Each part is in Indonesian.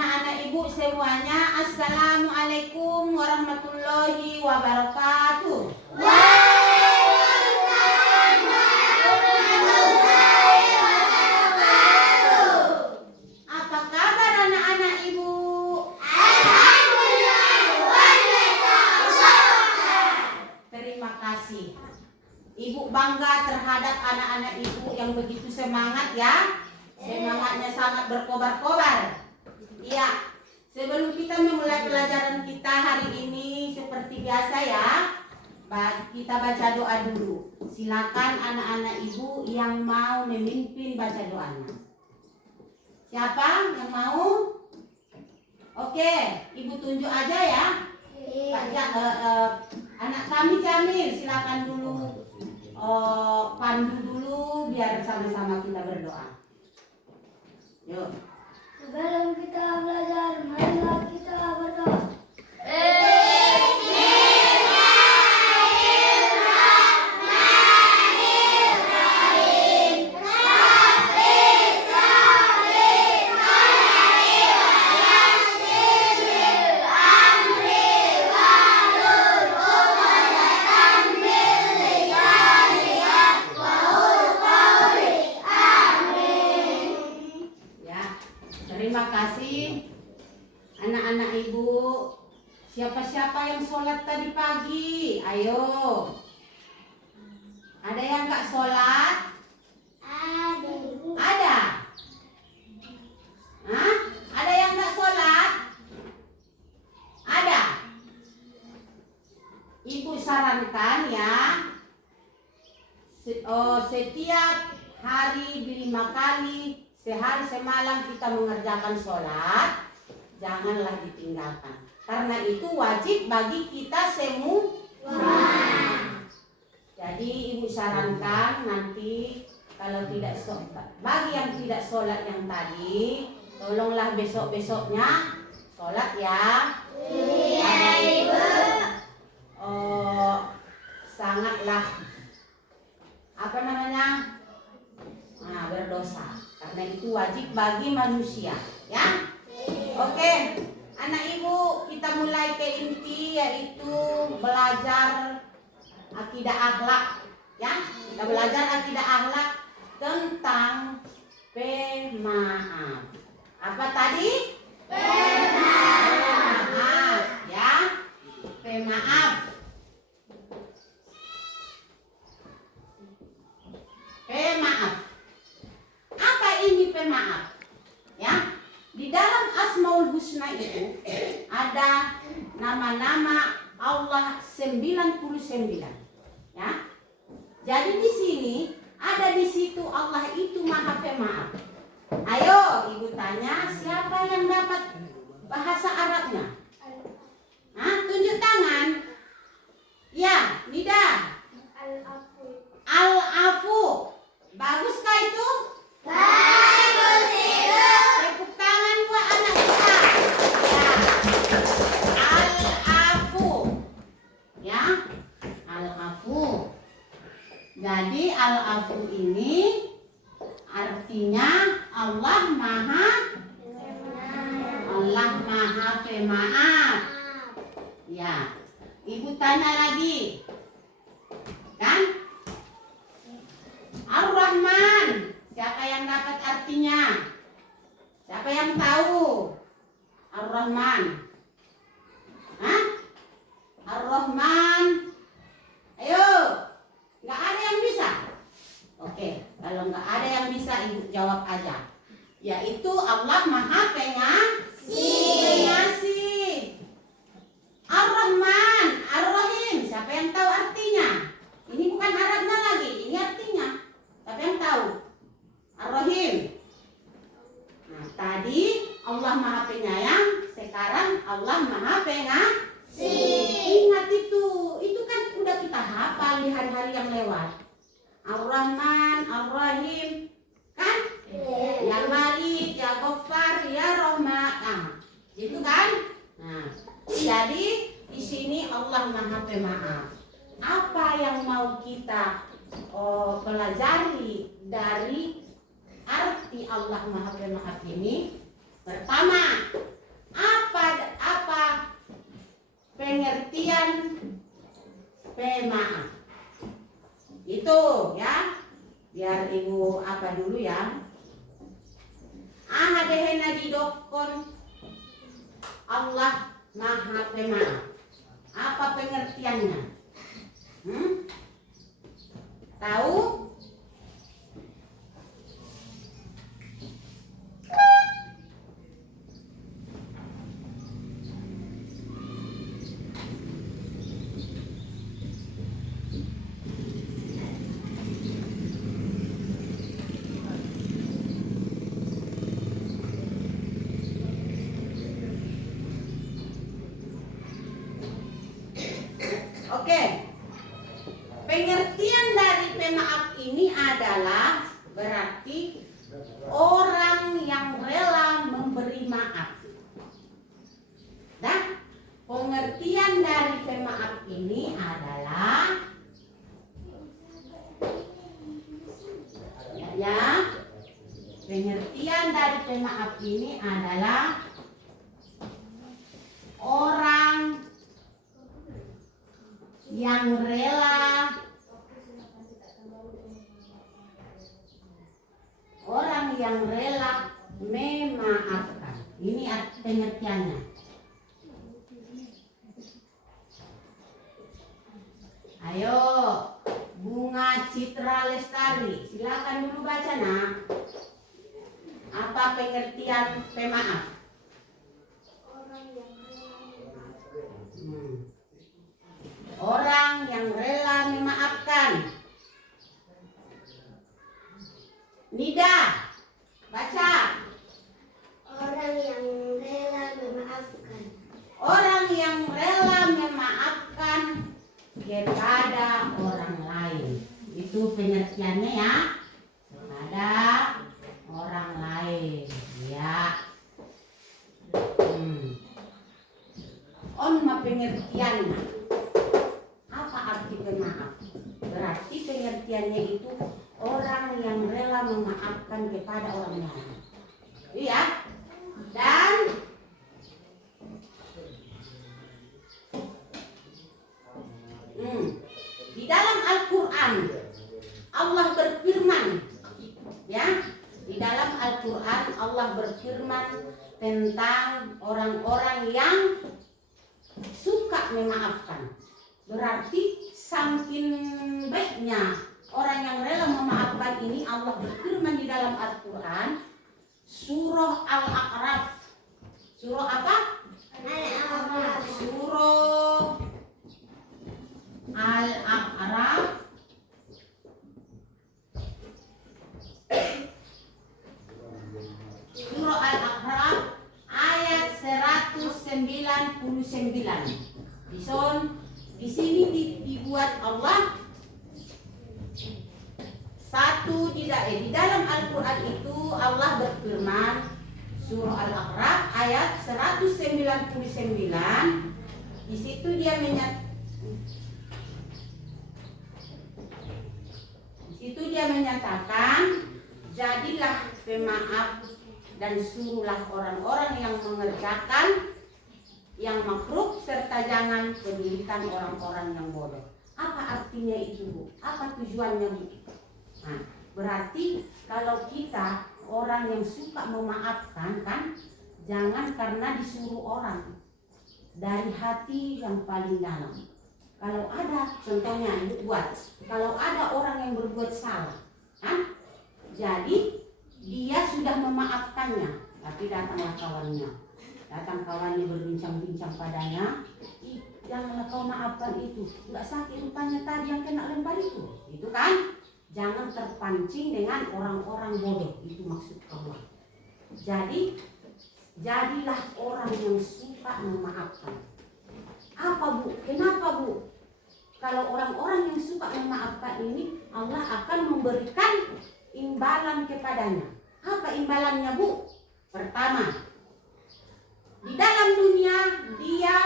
anak-anak ibu semuanya, assalamualaikum warahmatullahi wabarakatuh. Waalaikumsalam warahmatullahi wabarakatuh. Apa kabar anak-anak ibu? Alhamdulillah luar biasa. Terima kasih. Ibu bangga terhadap anak-anak ibu yang begitu semangat ya. Semangatnya sangat berkobar-kobar. Iya. Sebelum kita memulai pelajaran kita hari ini seperti biasa ya, kita baca doa dulu. Silakan anak-anak ibu yang mau memimpin baca doanya. Siapa yang mau? Oke, ibu tunjuk aja ya. Anak kami Jamil, silakan dulu. Pandu dulu biar sama-sama kita berdoa. Yuk. Sebelum kita belajar, marilah kita berdoa. Terima kasih anak-anak ibu. Siapa-siapa yang sholat tadi pagi? Ayo. Ada yang nggak sholat? Ada. Hah? Ada yang nggak sholat? Ada. Ibu sarankan ya. Setiap hari 5 kali. Sehari semalam kita mengerjakan sholat, janganlah ditinggalkan. Karena itu wajib bagi kita semua. Jadi ibu sarankan nanti kalau tidak bagi yang tidak sholat yang tadi, tolonglah besok-besoknya sholat ya. Iya ibu. Sangatlah berdosa. Karena itu wajib bagi manusia, ya. Oke, anak ibu, kita mulai ke inti yaitu belajar akidah akhlak, ya. Kita belajar akidah akhlak tentang pemaaf. Apa tadi? Pemaaf, ya. Pemaaf. Pemaaf. Apa ini pemaaf? Ya, di dalam Asmaul Husna itu ada nama-nama Allah 99. Ya. Jadi di sini ada di situ Allah itu Maha Pemaaf. Ayo ibu tanya, siapa yang dapat bahasa Arabnya? Tunjuk tangan. Ya, Nida. Al-Afu. Baguskah itu? Bagus ibu. Tepuk tangan buat anak kita. Ya. Al-Afu. Ya. Al-Afu. Jadi Al-Afu ini artinya Allah Maha Pemaaf. Ya. Ibu tanya lagi. Kan? Ar-Rahman. Siapa yang dapat artinya? Siapa yang tahu? Ar-Rahman. Hah? Ar-Rahman. Ayo. Nggak ada yang bisa? Oke. Kalau nggak ada yang bisa, ibu jawab aja. Yaitu Allah Maha Pengasih. Ar-Rahman. Ar-Rahim. Siapa yang tahu artinya? Ini bukan Arabnya lagi. Ini artinya. Siapa yang tahu? Ar-Rahim. Nah, tadi Allah Maha Penyayang, sekarang Allah Maha Pengasih. Ingat itu kan udah kita hafal di hari-hari yang lewat. Ar-Rahman, Ar-Rahim, kan? Ya Malik, ya Ghaffar, ya Rahman. Nah, gitu kan? Nah, jadi di sini Allah Maha Pemaaf. Apa yang mau kita pelajari dari arti Allah Maha Pemaaf ini? Pertama, apa pengertian pemaaf? Itu ya. Biar ibu apa dulu ya. Ahadehena didokon Allah Maha Pemaaf. Apa pengertiannya? Tahu? Oke. Pengertian dari pemaaf ini adalah berarti orang yang rela memberi maaf. Dan pengertian dari pemaaf ini adalah ya, pengertian dari pemaaf ini adalah orang yang rela memaafkan. Ini pengertiannya. Ayo, Bunga Citra Lestari, silakan dulu baca nak. Apa pengertian pemaaf? Orang yang rela memaafkan. Nida, baca. Orang yang rela memaafkan. Orang yang rela memaafkan kepada orang lain. Itu pengertiannya ya. Kepada orang lain. Ya. Onma pengertiannya. Apa arti pemaaf? Berarti pengertiannya itu orang yang rela memaafkan kepada orang lain. Iya. Dan di dalam Al-Quran Allah berfirman, ya, di dalam Al-Quran Allah berfirman tentang orang-orang yang suka memaafkan. Berarti saking baiknya orang yang rela memaafkan ini, Allah berfirman di dalam Al-Quran surah Al-A'raf. Surah apa? Al-A'raf. Surah Al-A'raf Surah Al-A'raf ayat 199. Di sini dibuat Allah satu di dalam Al-Quran itu Allah berfirman surah Al-A'raf ayat 199. Di situ dia menyatakan jadilah pemaaf dan suruhlah orang-orang yang mengerjakan yang makruh serta jangan pendirikan orang-orang yang bodoh. Apa artinya itu, Bu? Apa tujuannya, Bu? Nah, berarti kalau kita orang yang suka memaafkan kan, jangan karena disuruh orang, dari hati yang paling dalam. Kalau ada, contohnya Ibu buat, kalau ada orang yang berbuat salah, kan? Jadi dia sudah memaafkannya, tapi datanglah kawannya. Datang kawannya berbincang-bincang padanya, janganlah kau maafkan itu, nggak sakit rupanya tadi yang kena lembar itu kan? Jangan terpancing dengan orang-orang bodoh, itu maksud Allah. Jadi jadilah orang yang suka memaafkan. Apa, Bu? Kenapa, Bu? Kalau orang-orang yang suka memaafkan ini, Allah akan memberikan imbalan kepadanya. Apa imbalannya, Bu? Pertama, di dalam dunia dia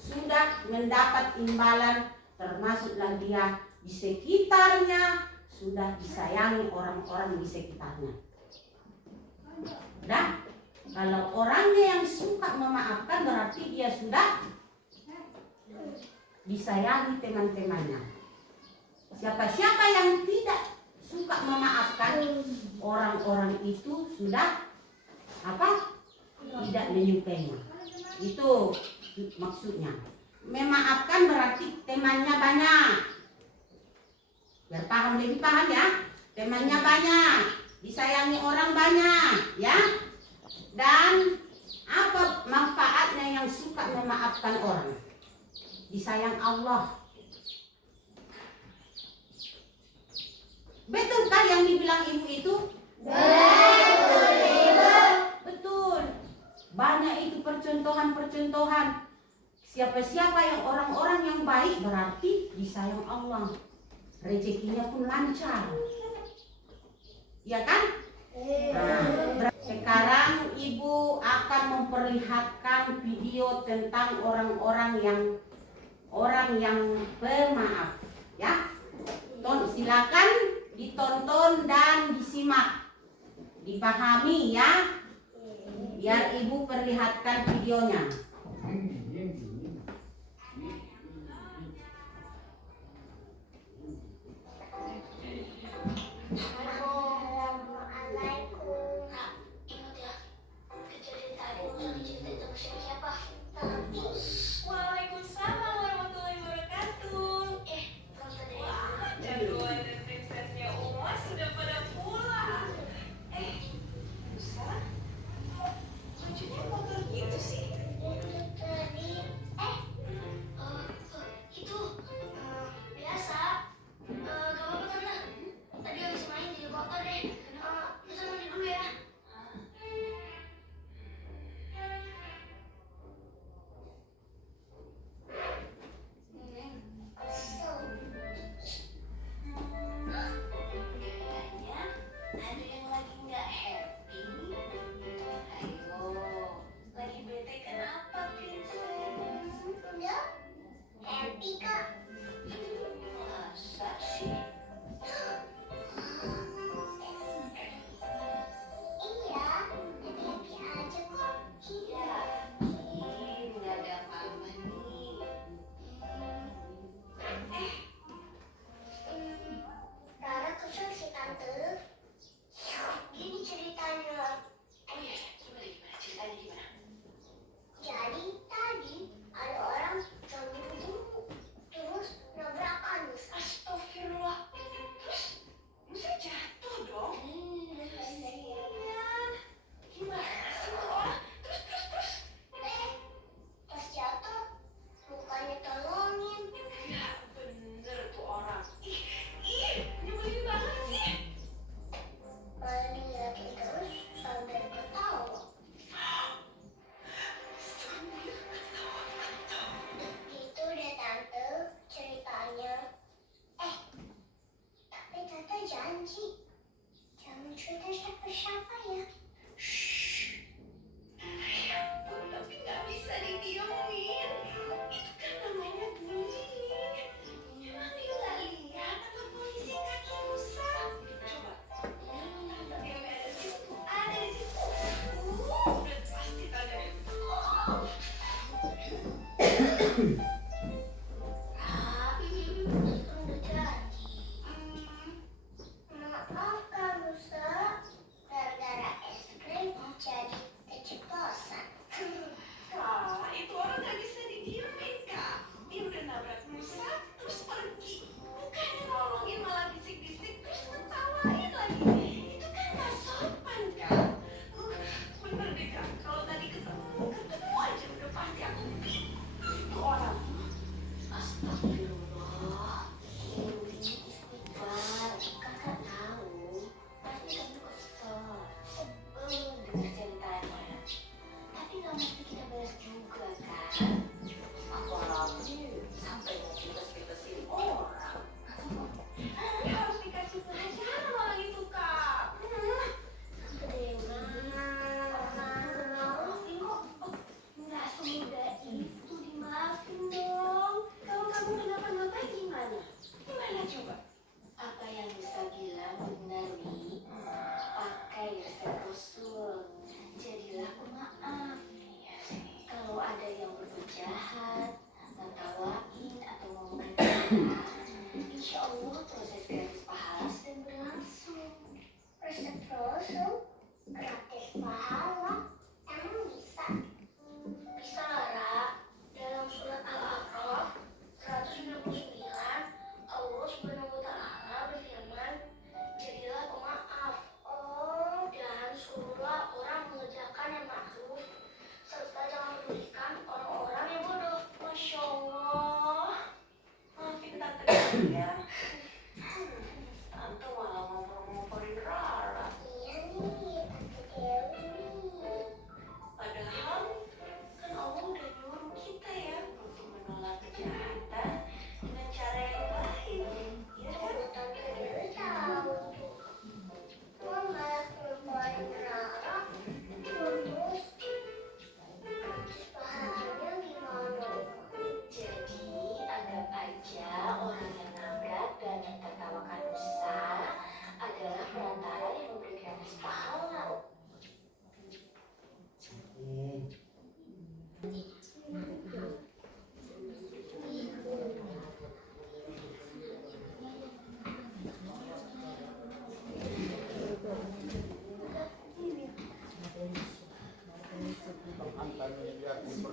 sudah mendapat imbalan, termasuklah dia di sekitarnya sudah disayangi orang-orang di sekitarnya. Nah, Kalau orangnya yang suka memaafkan berarti dia sudah disayangi teman-temannya. Siapa-siapa yang tidak suka memaafkan, orang-orang itu sudah apa? Tidak menyukainya. Itu maksudnya. Memaafkan berarti temannya banyak. Biar paham, lebih paham ya. Temannya banyak, disayangi orang banyak, ya. Dan apa manfaatnya yang suka memaafkan orang? Disayang Allah. Betulkah yang dibilang ibu itu? Betul, Ibu. Betul. Banyak itu percontohan-percontohan. Siapa-siapa yang orang-orang yang baik berarti disayang Allah. Rezekinya pun lancar. Ya kan? Nah, sekarang ibu akan memperlihatkan video tentang orang yang pemaaf, ya. Silakan ditonton dan disimak, dipahami ya. Biar ibu perlihatkan videonya. Waalaikumsalam warahmatullahi wabarakatuh. Wah, jagoan dan prinsesnya Uma sudah pada pulang. Nusa, bajunya kotor gitu sih. Itu biasa. Gak apa-apa tante. Tadi habis main jadi kotor deh. Nusa mandi dulu ya. Kayaknya ada yang lagi nggak happy. Ayo, lagi bete kenapa, princess? Enggak. Happy kak. Masa sih? Iya, happy aja kok. Yakin nggak ada apa-apa nih. Rara kesel sih tante. Gini ceritanya. Gimana ceritanya gimana? Jadi tadi ada orang yang buru-buru terus nabrakan. Astagfirullah. Terus Nusa jatuh dong. Kasian. Gimana sih tuh orang? Terus. Pas jatuh bukannya tolongin. Ya bener tuh orang. Ih, nyebelin banget sih. Malah dilihatin terus sampai ketawa. Gitu deh tante ceritanya. Tapi tante janji jangan cerita siapa-siapa ya. Tapi nggak bisa didiemin. Itu kan namanya bullying. Emang dia nggak lihat apa polisi kaki Nusa? Coba. Tapi ada di situ. Ada di situ. Udah pasti tanda. Udah janji. Maaf Kak Nusa, gara-gara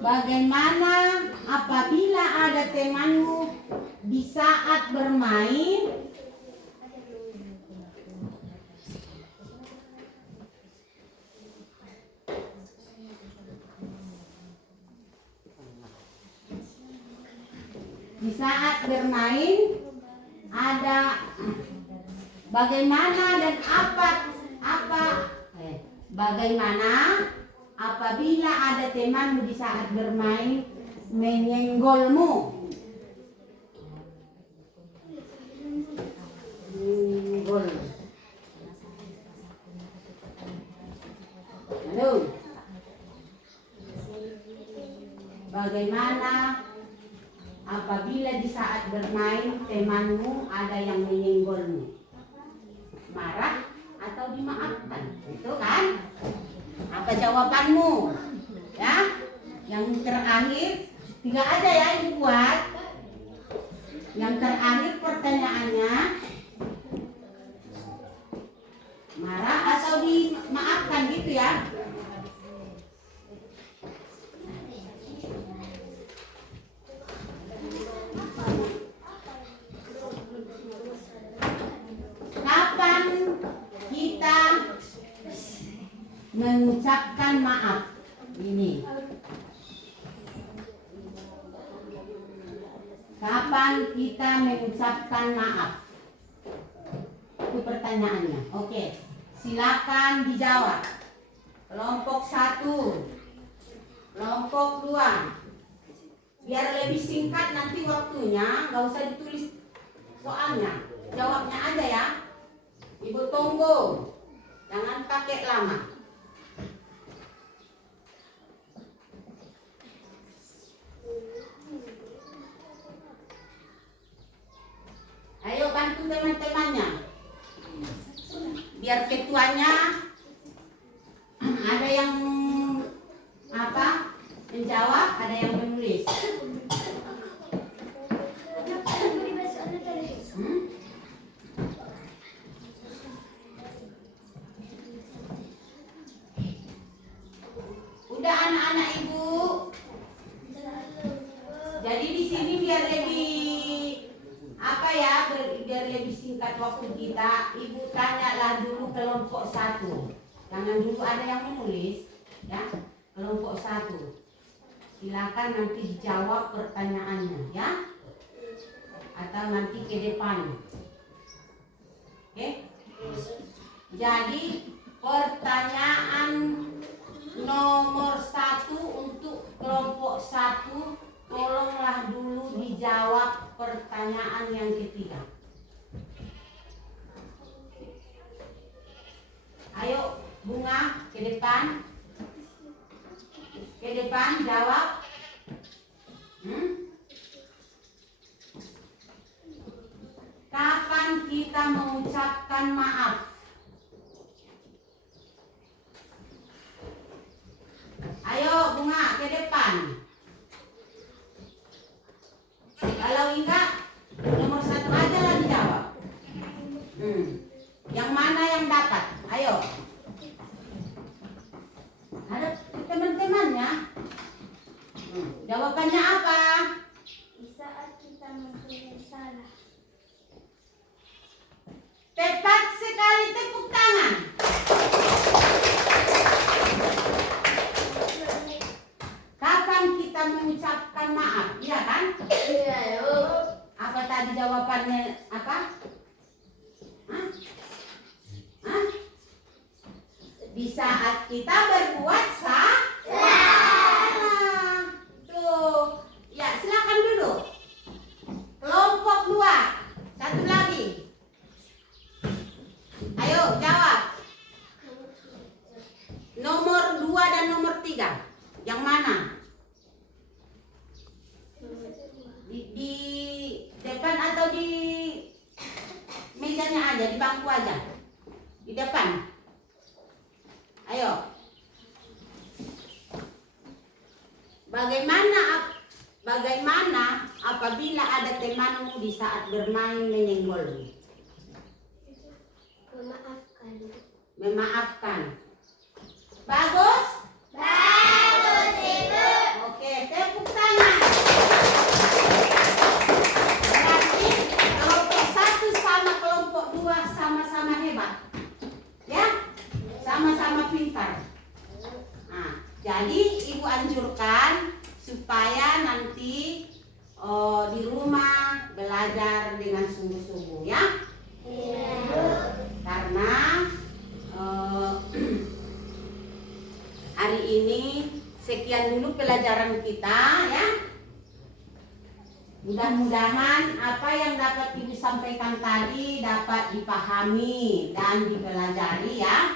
Bagaimana apabila ada temanmu di saat bermain ada bagaimana dan bagaimana apabila ada temanmu di saat bermain menyenggolmu. Menyenggol. Halo. Bagaimana apabila di saat bermain temanmu ada yang menyenggolmu? Marah atau dimaafkan? Itu kan? Apa jawabanmu? Ya? Yang terakhir, 3 aja ya Ibu buat. Yang terakhir pertanyaannya, marah atau dimaafkan gitu ya? Kapan kita mengucapkan maaf? Ini. Kapan kita mengucapkan maaf? Itu pertanyaannya. Oke, silakan dijawab. Kelompok 1, kelompok 2. Biar lebih singkat nanti waktunya, nggak usah ditulis soalnya. Jawabnya aja ya. Ibu tunggu. Jangan pakai lama. Ayo bantu teman-temannya. Biar ketuanya ada yang menjawab, ada yang menulis. Udah anak-anak Ibu. Jadi di sini biar lebih biar lebih singkat waktu kita, Ibu tanyalah dulu kelompok 1. Jangan dulu ada yang menulis, ya. Kelompok 1. Silakan nanti dijawab pertanyaannya, ya. Atau nanti ke depan. Oke? Jadi pertanyaan nomor 1 untuk kelompok 1, tolonglah dulu dijawab pertanyaan yang ketiga. Ayo Bunga ke depan. Ke depan jawab. Kapan kita mengucapkan maaf? Ayo Bunga ke depan. Kalau enggak, nomor 1 aja lah dijawab. Yang mana yang dapat? Ayo. Ada teman-temannya. Jawabannya apa? Di saat kita mempunyai salah. Tepat sekali, tepuk tangan. Kapan kita mengucapkan maaf? Iya kan? Iya, Apa tadi jawabannya apa? Di saat kita berbuat salah. Tuh. Ya, silakan duduk. Kelompok 2. Satu lagi. Ayo jawab. Nomor 2 dan nomor 3. Yang mana? Di depan atau di mejanya aja, di bangku aja? Di depan. Ayo. Bagaimana apabila ada temanmu di saat bermain menyenggolmu? Memaafkan. Bagus? bagus Ibu. Oke, tua sama-sama hebat. Ya, sama-sama pintar. Nah, jadi ibu anjurkan supaya nanti di rumah belajar dengan sungguh-sungguh ya. Karena hari ini sekian dulu pelajaran kita ya. Mudah-mudahan apa yang dapat ibu sampaikan tadi dapat dipahami dan dipelajari ya.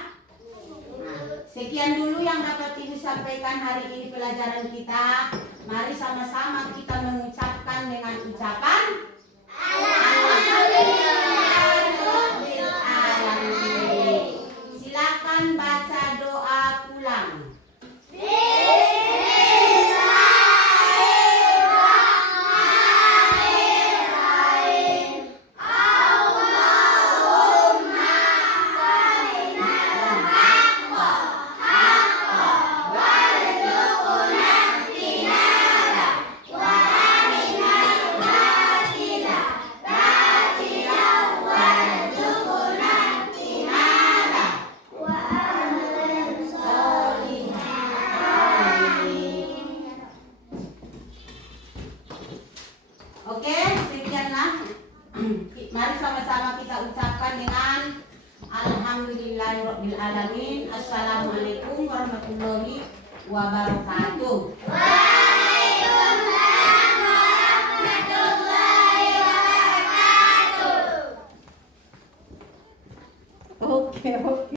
Nah, sekian dulu yang dapat ibu sampaikan hari ini pelajaran kita. Mari sama-sama kita mengucapkan dengan ucapan Alhamdulillah. Silakan baca doa pulang. Oke, sekianlah. Mari sama-sama kita ucapkan dengan Alhamdulillahirabbil alamin. Assalamualaikum warahmatullahi wabarakatuh.